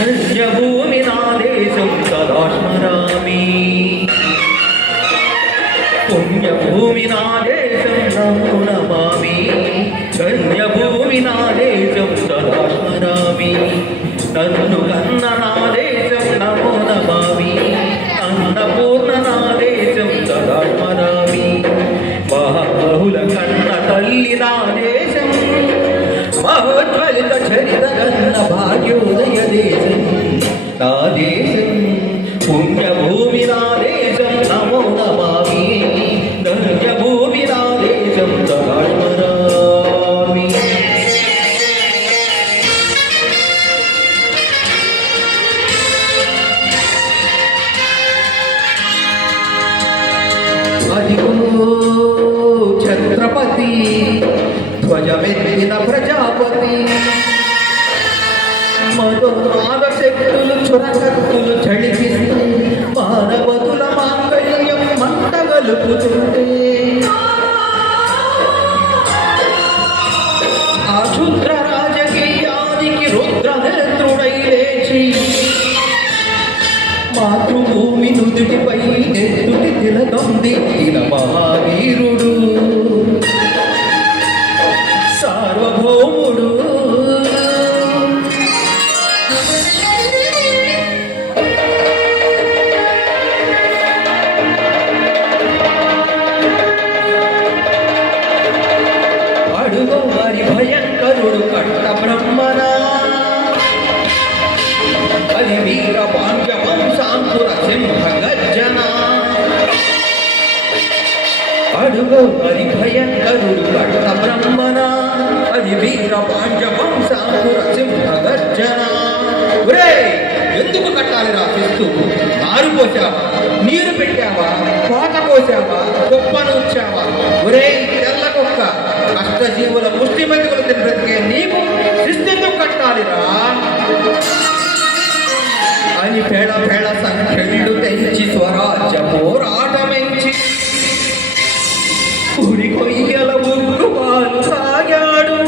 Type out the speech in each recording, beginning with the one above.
ధన్యభూమి నా దేశం సదా స్మరామి. పుణ్యభూమి నా దేశం నమో నమామి. ధన్యభూమి నా దేశం సదా స్మరామి. నన్ను కన్న నా దేశం నమో నమామి. అన్నపూర్ణ నా దేశం సదా స్మరామి. మహాబహుల కన్న తల్లి నా దేశం. మహోజ్వలిత చరిత కన్న భాగ్యోదయ దేశం నా దేశం. పుణ్యభూమి నా దేశం నమో నమామి. ధన్యభూమి నా దేశం సదా స్మరామి. అదిగో ఛత్రపతి ధ్వజమెత్తిన ప్రజాపతి. మధునాద శక్తులు చురకత్తులు చడిపిస్తూ మానవతుల మాంగళ్యం మంటగలుపుతుంటే ఆ క్షుద్ర రాజకీయానికి రుద్రనేత్రుడై లేచి మాతృభూమి నుదుటిపై నెత్తుటి తిలకం దిక్కిన మహావీరుడు సార్వభౌముడు. అడుగో వారి భయంకరుడు కట్ట బ్రహ్మణ. అది వీర పాండ్య వంశాంకుర సింహ గర్జన. అడుగో మరి భయంకరుడు కట్ట బ్రహ్మణ. అది వీర పాండ్య వంశాంకుర సింహ గర్జన. ఎందుకు కట్టాలి రాసిస్తూ? నారు పోసావా, నీరు పెట్టావా, కోత పోసావా, గొప్పను ఉంచావా? ఒరే తెల్ల కుక్క, అష్టజీవుల ముష్టి మెతుకులు తిని బ్రతికే నీకు శిస్తెందుకు కట్టాలిరా అని పేడ పేడ సంఖ్యలు తెంచి స్వరాజ్య పోరాటమెంచి ఉరి కొయ్యల ముగ్గు పాలు సాగాడు.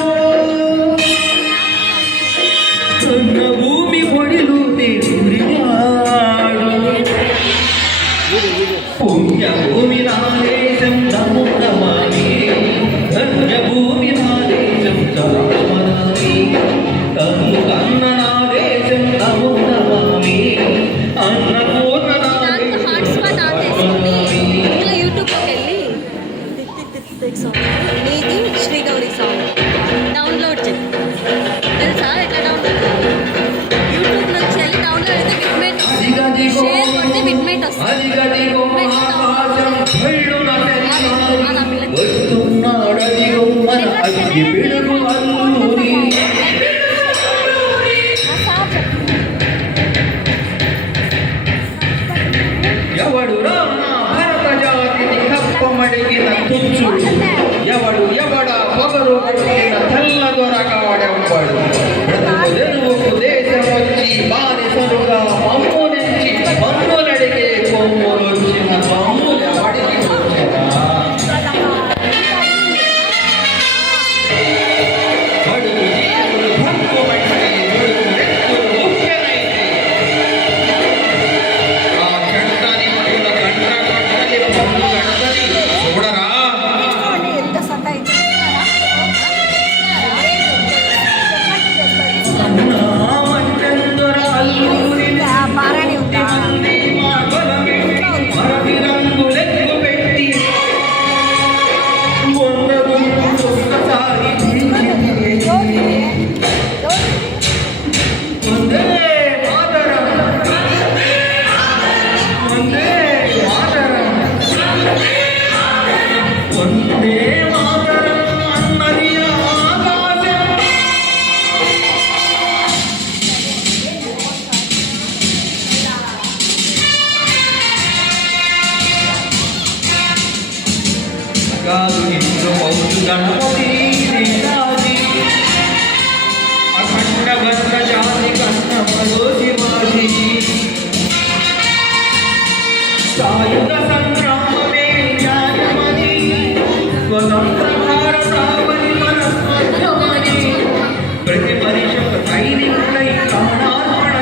కన్న భూమి పొడిలు దేవుడివాడు. పుణ్యభూమి నా దేశం నమో నమామి. ధన్యభూమి నా దేశం సదా స్మరామి. తను కన్న నా దేశం నమో నమామి. అన్నపూర్ణ నా దేశం సదా స్మరామి. నీది శ్రీగౌరి సాంగ్ డౌన్లోడ్ చేయి. తెలుసా ఎట్లా డౌన్లోడ్? యూట్యూబ్ నుంచి వెళ్ళి డౌన్లోడ్ అయితే బిట్మేట్ షేర్ కొడితే బిట్మేట్ వస్తుంది. ఎవడు రానా భరత జాతిని కప్పమడిగిన తుచ్చు. ఎవడు ఎవడ పొగరు పట్టిన తెల్ల దొరగాడెవ్వడు. బ్రతుకు తెరువుకు దేశం వచ్చి బానిసలుగా మమ్ము నుంచి మమ్ములడిగే కొమ్ములొచ్చిన మమ్ములెవడికి వచ్చినా. బడుగు జీవులు భంగుమంటే బడుగు రెక్కులు ముఖ్యమైతే ఆ చెడుతని మనుల కంట కొట్టని పొంగు గడతని చూడరా. గణపతి అఖండ భద్ర జాతి కన్నమలో శివాజీ. సాయుధ సంగ్రామమే న్యాయమని స్వతంత్ర భారతావని మనస్మధ్యమని ప్రతి మనిషి సైనికుడై ప్రాణార్పణ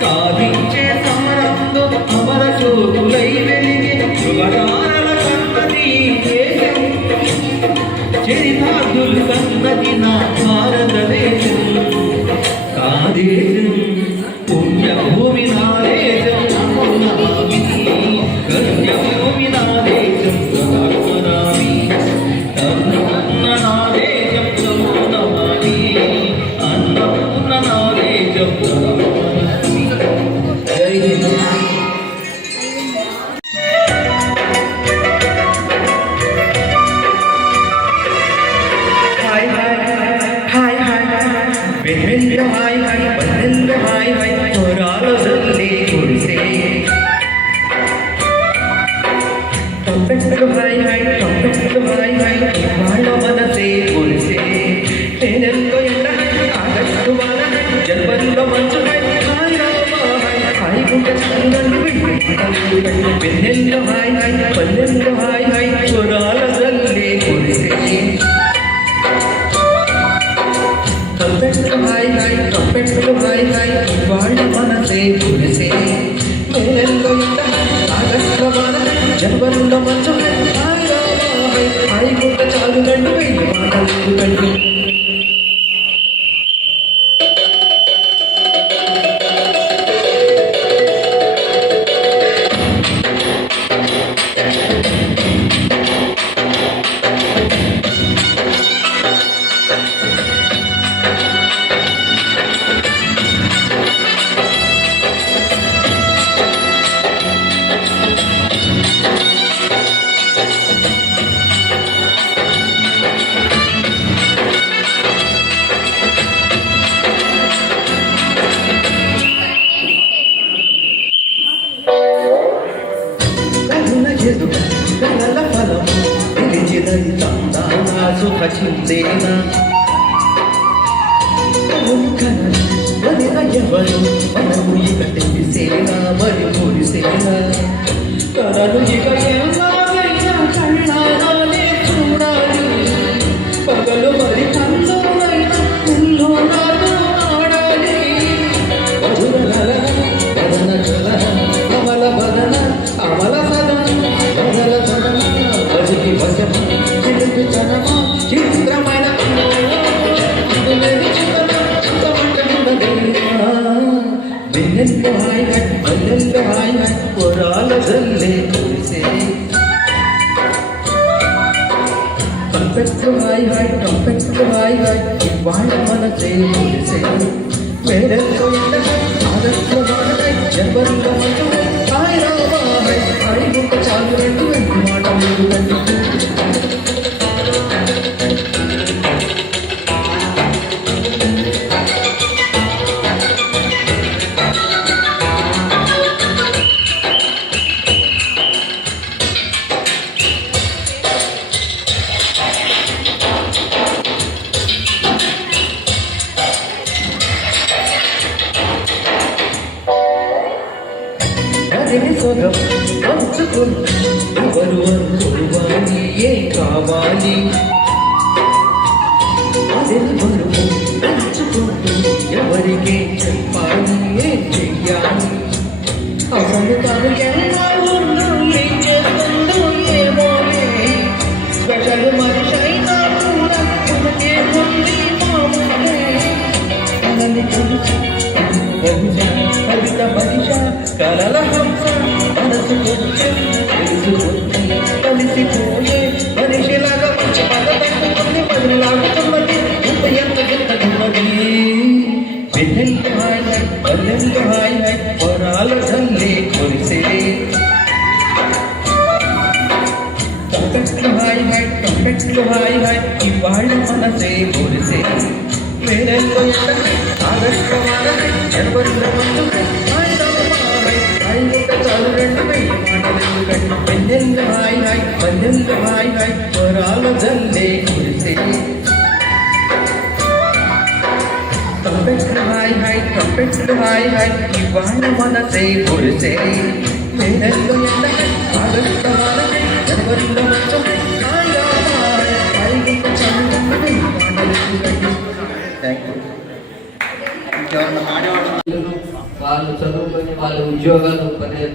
సాధించే సమరంలో అమర జ్యోతులై వెలిగే యువతారల కన్నది దేశం చరితార్థులు కన్నది నా భారతదేశం నా దేశం పుణ్యభూమి నా దేశం గణ్యభూమి నా దేశం నమామి అన్నపూర్ణ నా దేశం నమామి అన్నపూర్ణ నా దేశం నమామి. జై హింద్. హాయ్ హాయ్ హాయ్ హాయ్ వెన్నెల హాయ్ హాయ్ వన్నెల హాయ్ హాయ్ తోరాలజల్లి కురిసే టంపెట్లు హాయ్ హాయ్ టంపెట్లు హాయ్ హాయ్ వాళ్ళ మనసే కురిసే నేనెంతో ఎండ ఆగట్టు వాన జన్మల్లో మంచు హాయ్ హాయ్ రామ హాయ్ హాయ్ గుంట చందన్ను వెన్నెల హాయ్ హాయ్ వన్నెల హాయ్ హాయ్ తోరాలజల్లి కురిసే ట్రంపెట్లు హాయ్ హాయ్ ట్రంపెట్లు హాయ్ హాయ్ వాళ్ళ మనసే కురిసే నేనెల్లో ఎండ ఆగస్టు వాన జన్మల్లో మంచు హాయ్ రామ హాయ్ హాయ్ గుంట చాలు రండి వెయ్యి మాటలు కండి కలల ఫలం పిలిచినంతా నా సుఖ చిందేనా వదిన ఎవరు మనము ఇక తెలిసేనా మరి మురిసేనా తనను ఇక ఎలాగైనా కళ్ళారాలే చూడాలి పగలు మరి కన్నులైనా ఉల్లో నాతో ఆడాలి మధుర గలన వదన గలన కమల వదన అమల సదన వదల సదన వజకి వచన చిలిపి చనమా చిత్రమైన వెన్నెల్లో హాయ్ హాయ్ వన్నెల్లో హాయ్ హాయ్ పొరాల జల్లే కురిసే ట్రంపెట్లు హాయ్ హాయ్ ట్రంపెట్లు హాయ్ హాయ్ ఇవాళ మనసే కురిసే మేడల్లో ఎండ ఆగస్టు వానకై జన్మల్లో మంచు హాయ్ రామ హాయ్ హాయ్ గుంట చాలు రెండు వెంటి మాట మీరు కండి సొగం పంచుకుని ఎవరు అనుకోవాలి ఏం కావాలి అదే బరువు పంచుకుంటూ ఎవరికే చెప్పాలి ఏం చెయ్యాలి అసలు తను ఎలా ఉందో ఏం చేస్తుందో ఏమోలే స్పెషల్ మనిషి అయినా కూడా తనకే ఉంది మామూలే తనని చూసి బహుశా కవిత మనిష కలల హంస మనసు కొంచెం తెలుసుకుంది కలిసిపోయే మనిషిలాగా మంచి పద తట్టుకుంది బదులాగుతున్నది ఎంత ఉన్నది వెన్నెల్లు హాయ్ హాయ్ వన్నెల్లు హాయ్ హాయ్ వరాల జల్లే కురిసే ట్రంపెట్లు హాయ్ హాయ్ ట్రంపెట్లు హాయ్ హాయ్ ఇవాళ మనసే కురిసే మేడల్లో ఎండ ఆగస్టు వాన జనవరిలో మంచు హాయ్ రామ హాయ్ హాయ్ గుంట చాలు రెండు వెయ్యి మాటలు కండి వెన్నెల్లు హాయ్ హాయ్ వన్నెల్లు హాయ్ హాయ్ వరాల జల్లే కురిసే ట్రంపెట్లు హాయ్ హాయ్ ట్రంపెట్లు హాయ్ హాయ్ ఇవాళ మనసే కురిసే మేడల్లో ఎండ ఆగస్టు వాన జనవరిలో మంచు హాయ్ రామ హాయ్ హాయ్ గుంట చాలు రెండు వెయ్యి మాటలు కండి. Thank you. ఇంకెవరన్నా ఆడేవాళ్ళు వాళ్ళు చదువుకొని వాళ్ళ ఉద్యోగాలు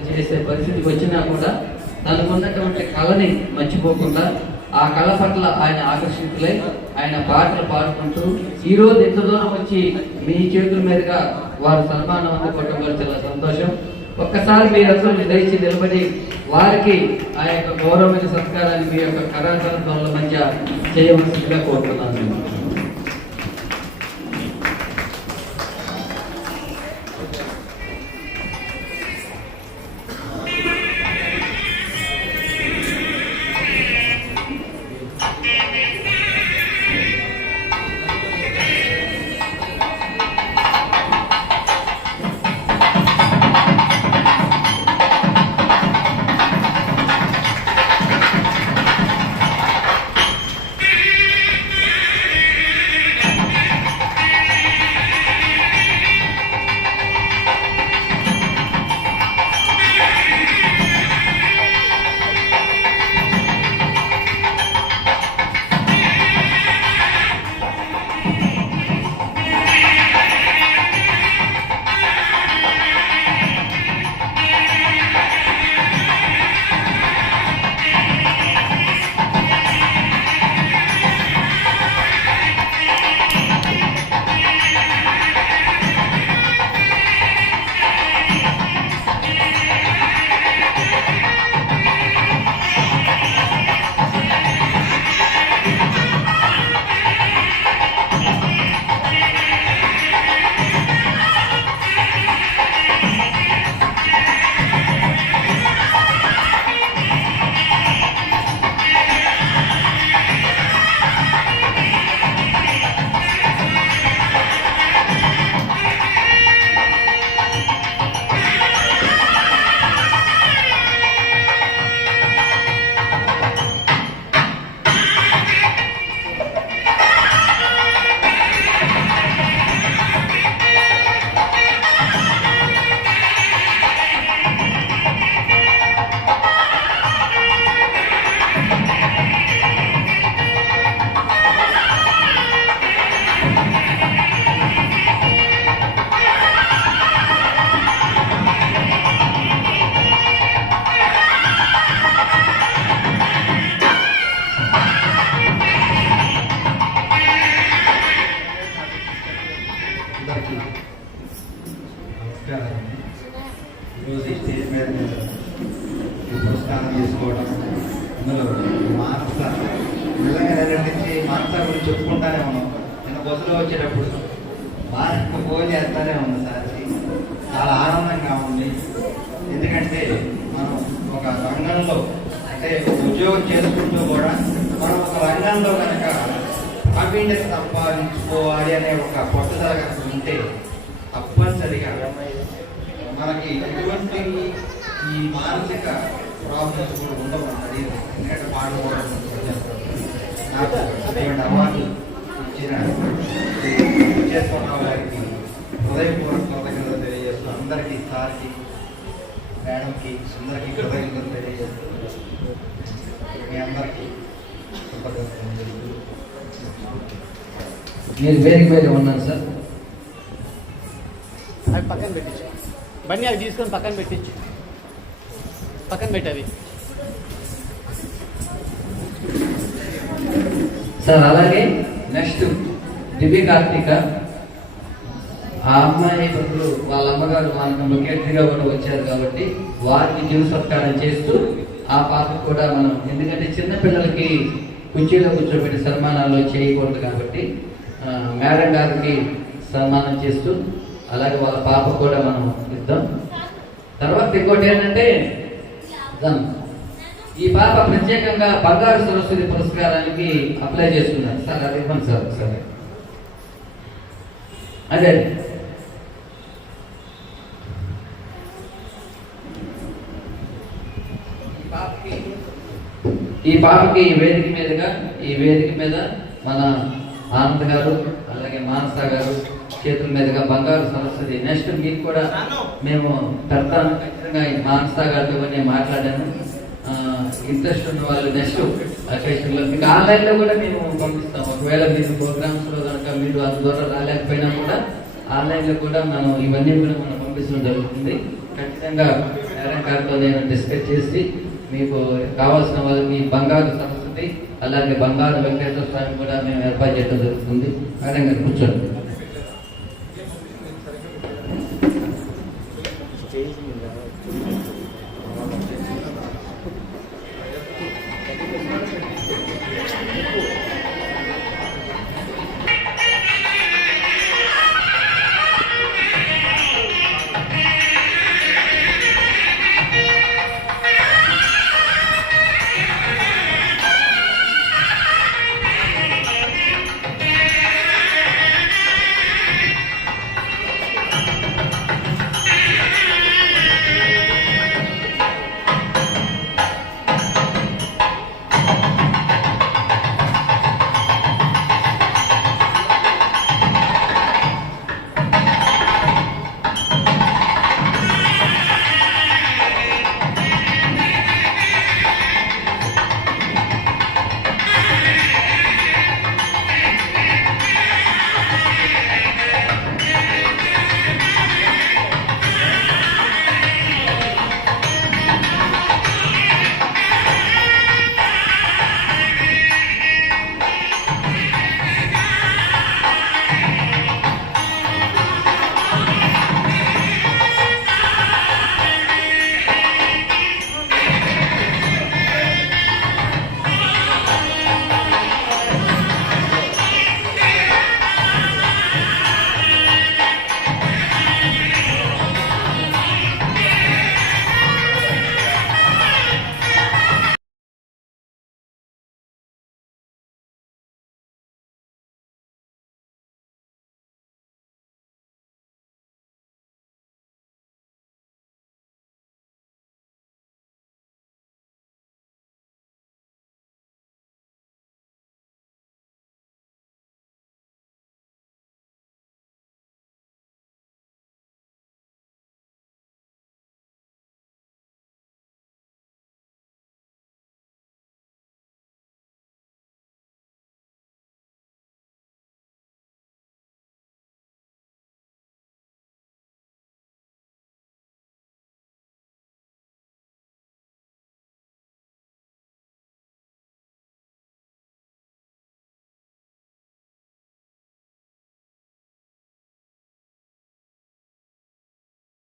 చేసే పరిస్థితికి వచ్చినా కూడా తనకున్నటువంటి కళని మర్చిపోకుండా ఆ కళ పట్ల ఆయన ఆకర్షితులై ఆయన పాటలు పాడుకుంటూ ఈ రోజు ఎంత దూరం వచ్చి మీ చేతుల మీదుగా వారు సన్మానం అందుకోవడం వల్ల చాలా సంతోషం. ఒక్కసారి మీరందరూ దయచి నిలబడి వారికి ఆ యొక్క గౌరవమైన సత్కారాన్ని మీ యొక్క కళాకారుల మధ్య చేయవలసిందిగా కోరుతున్నాను. ఈరోజు ఈ స్టేజ్ మీద ఈ పురస్కారం తీసుకోవడం అందులో మానస నిజంగా నుంచి మానస గురించి చెప్పుకుంటానే ఉన్నాం. నిన్న బస్సులో వచ్చేటప్పుడు మానస ఫోన్ చేస్తానే ఉంది సార్. చాలా ఆనందంగా ఉంది. ఎందుకంటే మనం ఒక రంగంలో అంటే ఉద్యోగం చేసుకుంటూ కూడా మనం ఒక రంగంలో కనుక ప్రావీణ్యత సంపాదించుకోవాలి అనే ఒక పట్టుదల కనుక ఉంటే తప్పనిసరిగా మనకి ఎటువంటి ఈ మానసిక ప్రాబ్లమ్స్ కూడా ఉండవు. అది ఎందుకంటే పాడుకోవడం నాకు అటువంటి అవార్డు ఇచ్చిన చేసుకున్న వారికి హృదయపూర్వక కృతజ్ఞతలు తెలియజేస్తూ అందరికీ సార్కి మేడంకి అందరికీ కృతజ్ఞతలు తెలియజేస్తూ మీ అందరికీ కృతజ్ఞతలు తెలుపుతూ మీరు వేదిక మీద ఉన్నాను సార్. అవి పక్కన పెట్టించు, బండి అవి తీసుకొని పక్కన పెట్టించు, పక్కన పెట్టవి సార్. అలాగే నెక్స్ట్ దివ్య కార్తీక, ఆ అమ్మాయి ఇప్పుడు వాళ్ళ అమ్మగారు మనకు ముఖ్యమంత్రిగా కూడా వచ్చారు కాబట్టి వారికి జీవ సత్కారం చేస్తూ ఆ పాపకు కూడా మనం, ఎందుకంటే చిన్నపిల్లలకి కుర్చీలో కూర్చోబెట్టి సన్మానాల్లో చేయకూడదు కాబట్టి మేడం గారికి సన్మానం చేస్తూ అలాగే వాళ్ళ పాపకు కూడా మనం ఇద్దాం. తర్వాత ఇంకోటి ఏంటంటే ఈ పాప ప్రత్యేకంగా బంగారు సరస్వతి పురస్కారానికి అప్లై చేసుకున్నారు సార్. అది ఇవ్వండి సార్ ఒకసారి. అదే ఈ పాపకి ఈ వేదిక మీద మన ఆనంద్ గారు అలాగే మానస గారు చేతుల మీదుగా బంగారు సరస్వతి. నెక్స్ట్ మీకు కూడా మేము పెడతాను ఖచ్చితంగా. మానస గారితో నేను మాట్లాడాను. ఇంట్రెస్ట్ ఉన్న వాళ్ళు నెక్స్ట్ అకేషన్లో మీకు ఆన్లైన్లో కూడా మేము పంపిస్తాం. ఒకవేళ మీరు ప్రోగ్రామ్స్లో కనుక మీరు అంత దూరం రాలేకపోయినా కూడా ఆన్లైన్లో కూడా మనం ఇవన్నీ కూడా మనం పంపించడం జరుగుతుంది. ఖచ్చితంగా మేడం గారితో నేను డిస్కస్ చేసి మీకు కావాల్సిన వాళ్ళకి బంగారు సరస్వతి అలాగే బంగారు వెంకటేశ్వర స్వామి కూడా మేము ఏర్పాటు చేయడం జరుగుతుంది. మేడం గారు కూర్చోండి. స్టేజ్ మీద